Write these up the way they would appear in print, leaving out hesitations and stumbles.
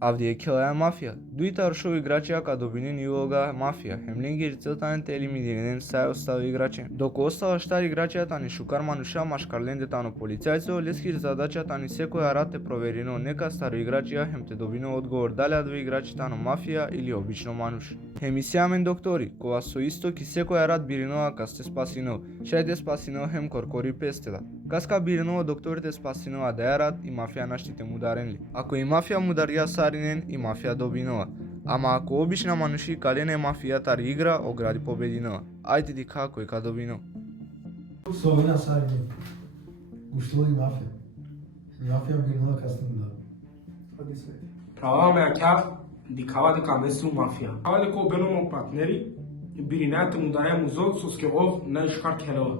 Avdiyekilayan mafya. Duitar şu igračija dobinin i uloga mafija. Hemlingir ciltanen eliminirinen сај остави играчи. Доку остава штар играчијата ни шукар мануша машкарлендета на полицајцо, лескир задачата ни секоја рат е проверено нека старо играчија хем те добино одговор дали адве играчите на мафија или обично мануш. Хем и сјамен доктори, кога со исток и секоја рат биринова касте спасино. Шајде спасино хем коркори пестела. Каска биринова докторите спасинова да ја рат и мафија наштите мударенли. Ако и мафија мударија саринен и мафија добинова. Ама ако обична мануши калене мафијата игра, огради побединова. Ајде ди како и ка добино. Совина саринен. Уштоли мафија. Мафија биринова касне мудар. Права ме аќа дикава дека не сум мафија. Кава дека обеномо партнери и биринејате му даре музол со скевов на ишкар келева.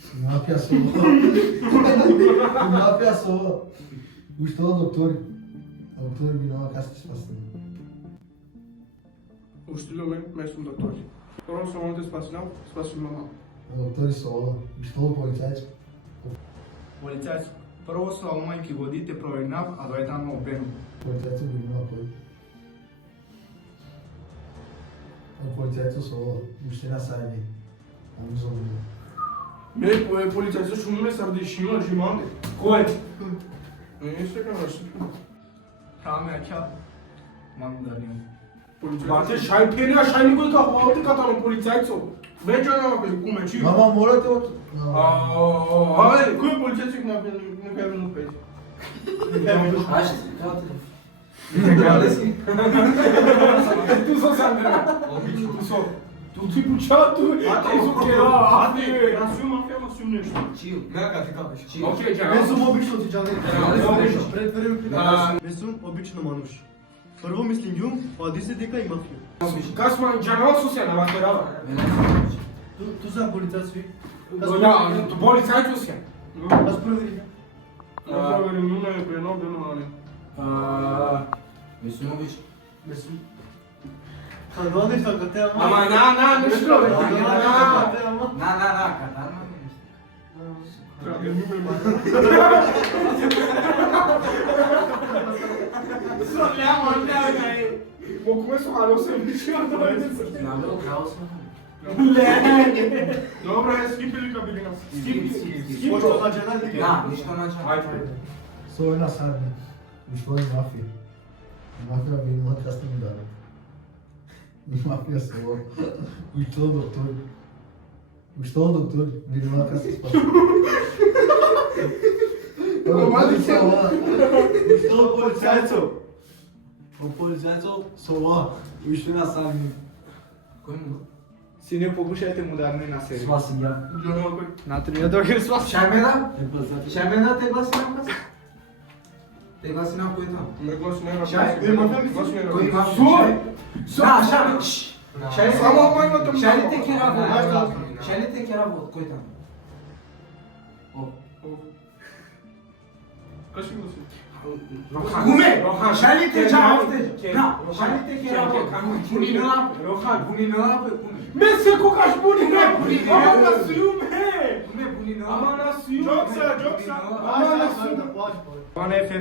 Мафија со. Мафија со. Уштола доктори. Доктори биринова касне спасне. Uštilo me sum doktori. Prvo sam ovdje spasim mama. Доктори со. Уштола полицајци. Полицајци, прво со омајки водите провернав, а дојдам обену. Полицајци биринова кој. Полицајци со. Уштена сајни. Амузол биринова. Ne, policajci su me sardešima, žimande. Кој? Ne, sve kao što. Праме аќа, мам дарнијам. Бате шај пена, шај никој ка хвалите ката на полицајцо. Veća nama bez kumeći. Мама, молете од. Ale, koji policajci na neka je minuto peći? Tu со сандера. Tu со. Tu ти пучату. Tu со кера. Nasıl mafya nasıl nešto? Окей, ќе. Не сум обично ти џале. Не сум обично мануш. Прво мислим јум, а ди се дека и мафија. Касман џанал со се на ватерава. Ту са полицајци. Да, полицајцо се. Аз провери. Ne proverim, nuna je prenobljeno, ali... Не сум. Хадони са кате ама. Ама на, нешто. Treba ga njubili ma. Колку ме слухало се виши од тоа. Dobra, je skipili kabina. Почто наџена дека. Совина саринен. Уштоли мафија. Мафија биринова касне мудар. Мафија со. Уштола доктори. Уштола доктори биринова касне спасне. Уштола полицајцо. Полицајцо со. Уштина саринен. Сине покушајте мударни на серија. Спаси ја. Натријата доки спаси. Шамена те гласи на каса? Те гласи на кој там? Ne glas nema. Кој има? Шај Само мајното. Шајните ќе работ. Шајните ќе работ. Кој там? Kaži mi se. Гуме! Шајните ќе работ. Шајните ќе работ. Рохан. Буни на лапе. Ме секогаш буни не. Ама на сјуме. Буни на Ама на сјуме. Joksa. Ама на сјуме. Па не ефе.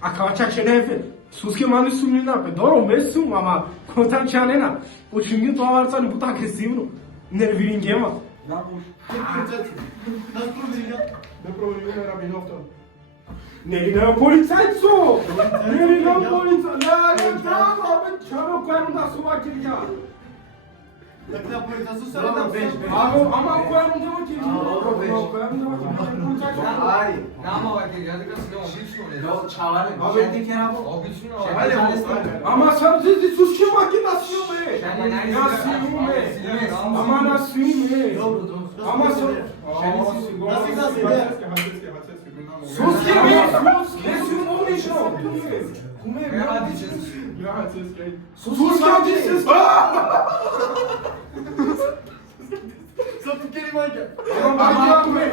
А кавачак ще не ефе. Суски мани сум лина пе. Доро ме сум, ама контан чанена. Починги тоа варца не бута агресивно. Нервирин гема. Аз провери. Ne proverim, ne rabi nofta. Не ли на полицајцо? Не ли на полицајцо? Не, тама, бе, чамо која му да сува кирија. Така полицајци се Ама која му да кирија? Која му да кирија? Ај, нама ваќе ја дека се обично не. Чавале, шајните ќе работ. Обично. Ама сам ти суски маки на сјуме. На сјуме. Ама на сјуме. Ама со... Суски ме, не сум обично. Куме ме ради че. Суски ти се. Со тукери мајка. Ама куме.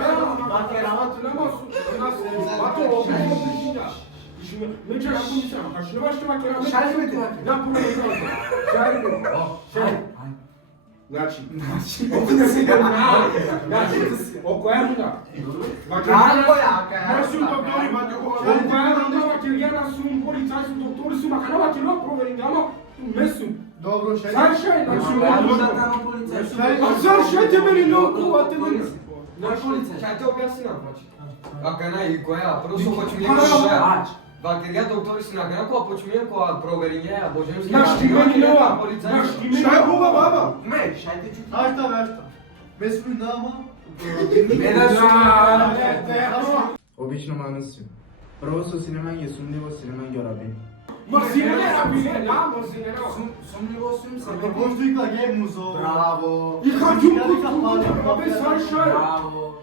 Маке работ. Бато обично. Не че ако не сам, каш не баш маке работ. Шајните. На куме. Шај. Значи, око е муда? Како ја? Ne su doktori, bate ko. Око е муда, ке ја на сум полицајци доктор. месум, ака нема ќе проверим, ама месум. Dobro, шај. Зашај, значи, Тано полицајци. а зашај те мени многу, а те мени. Ќе те објаснам, значи. Ако една и која, просто почнеме Пара, Бактерија доктори си на кога почнеме кога провериње, а божем Наш ти мени нова, полицајци. наш ти мени. Šta je buba baba? Не, шајте чу. Ашта, ашта. Месми нама. Не да Обично манусио. Прво со синемање сумливо, синемање рабин. Мрзине, рабине, да, мрзине, да. Сумливо сум се. Ако постои кај музо. Браво. И каѓу куку, бе, зашај. Браво.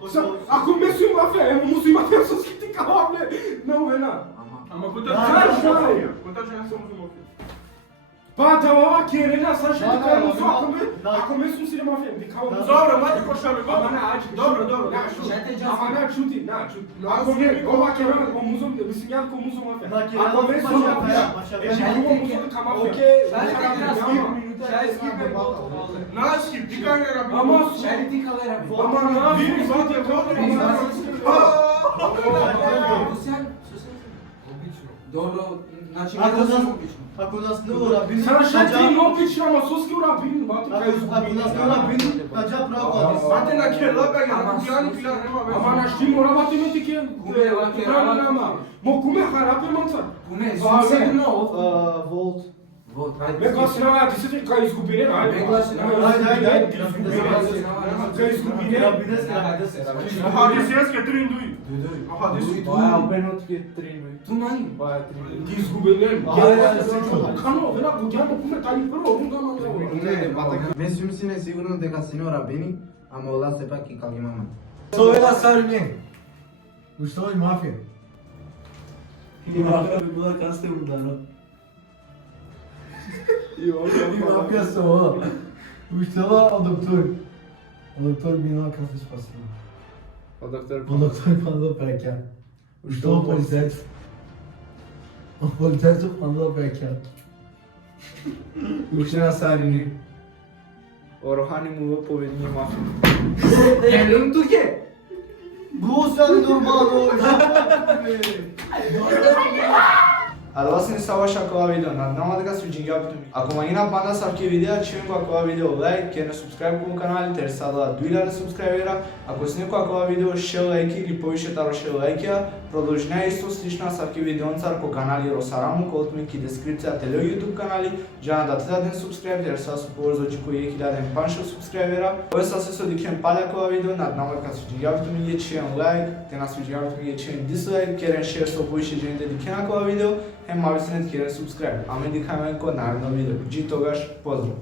Ако месум мафија, емо му си мафија со скити калабле, на увена. Ama kuta Zashaj. Kuta që janë shumë shumë ofis. Pa da ova Kerena, Sasha Da, ti kao da, muso, da. ako mesum si ne mafija, ti kao muso. Dobro, mati ko šalu, Ama na, ači, Dobro, dobro. na, šuti. Šajte Ama na, čuti, na, čuti. Ako ne, ova Kerena, ko muso, mislim ja ko muso mafija. Na, Kerena, Ako mesum maša mafija, maša ako muso ka mafija. Okej, Naski, ti ka ne rabi. Ama Шајте ти калера. Ama na, Vidi, mati je dobro. Dobro, значи Ако не нас да обично. ако нас не урабин. Саша ти обична, ама соски урабин, бати. Ако нас не урабин, каѓа право. Mate na kje laka, ja na pijani pila nema veze. Ама на шти мора бати ме ти ке. Куме, лаке, Правилно нама. Мо куме харапе манца. Куме, Вале. сигурно. Волт. Вот, Бе гласи на ти се ти кај изгубине, ајде. Бе гласи на- Ајде, Гласи на- кај изгубине. Aha, disjeske tri induji. Aha, disjeske. Ту мани. Ти изгубине. Ајде, Кано, вела буѓано куме тај прво, рунга ман. Месум си не сигурно дека сино рабини, ама ола сепак и каги мама. Тоа е на Сарни. Ушто е мафија. И мафија би била кај сте удара. И мафија со ова. Ушто е доктор. Доктор Бина кај се спасува. O doktor Доктор пандо пеќа. Ушто е полицајц. Полицајцот пандо пеќа. Уште на Сарини. Орохани му во поведни мафија. Гелум туке. Буса нормално. А да вас не саваша кога видео, наднама дека се джингјапите ми. Ако мајина банда савки видеа, чуем кога видео лайк, ке не субскрайб кога канали, тер сада 2000 субскрайбера. Ако се некоја кога видео ше лайки или повише таро ше лайкија, продолжина исто слична савки видеонцар по канали Росараму, колт ми ки дескрипција теле YouTube канали, джана да 1000 субскрайб, тер са со поврзо кој е 1000 паншо субскрайбера. Ова са се со дикен паля кога видео, наднама дека се джингјапите ми, чуем лайк, те нас джингјапите ми, чуем дислайк, керен шер со повише жените дикена кога видео. Hem mavisine tkere subscribe. Ame dikhamen ko naredno video. Ji togaš, pozdrav!